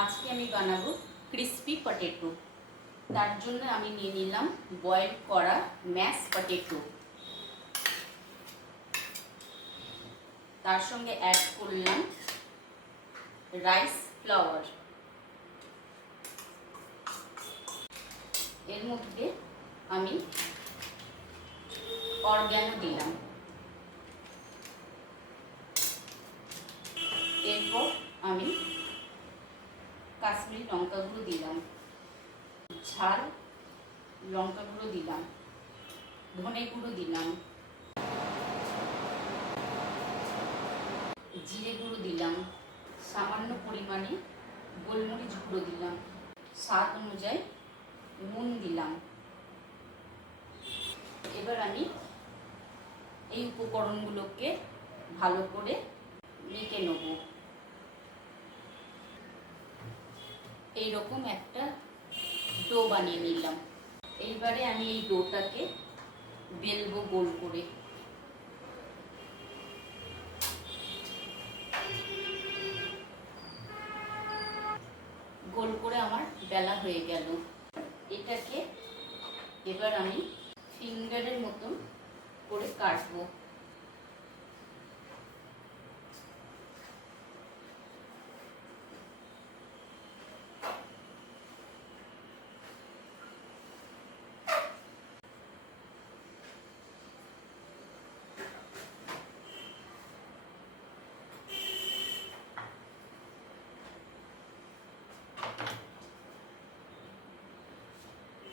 আজকে আমি বানাবো ক্রিস্পি পটেটো। তার জন্য আমি নিয়ে নিলাম বয়েল করা ম্যাশ পটেটো, তার সঙ্গে অ্যাড করলাম রাইস ফ্লাওয়ার, এর মধ্যে আমি অরগ্যানো দিলাম, এরপর আমি কাশ্মীরি লঙ্কা গুঁড়ো দিলাম, ঝাল লঙ্কা গুঁড়ো দিলাম, ধনে গুঁড়ো দিলাম, জিরে গুঁড়ো দিলাম, সামান্য পরিমাণে গোলমরিচ গুঁড়ো দিলাম, স্বাদ অনুযায়ী নুন দিলাম। এবার আমি এই উপকরণগুলোকে ভালো করে মেখে নেব। এইরকম একটা ডো বানিয়ে নিলাম। এইবারে আমি এই ডোটাকে বেলবো গোল করে। গোল করে আমার বেলা হয়ে গেল। এটাকে এবার আমি ফিঙ্গারের মতন করে কাটবো।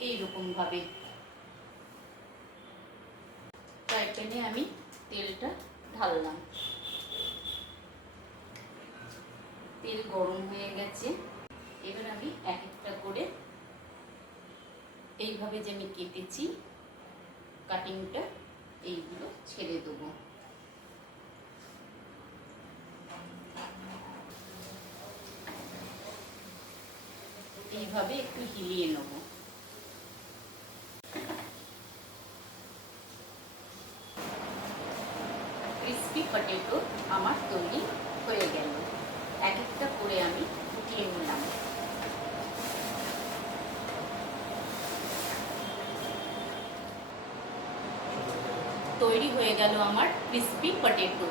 এইরকম ভাবে ফ্রাই প্যানে আমি তেলটা ঢাললাম। তেল গরম হয়ে গেছে। এবার আমি এক একটা করে এইভাবে যে আমি কেটেছি কাটিংটা, এইগুলো ছেড়ে দেবো। এইভাবে একটু হিলিয়ে নেব। ক্রিস্পি পটেটো আমার তৈরি হয়ে গেল। এক একটা করে আমি উঠিয়ে নিলাম। তৈরি হয়ে গেল আমার ক্রিস্পি পটেটো।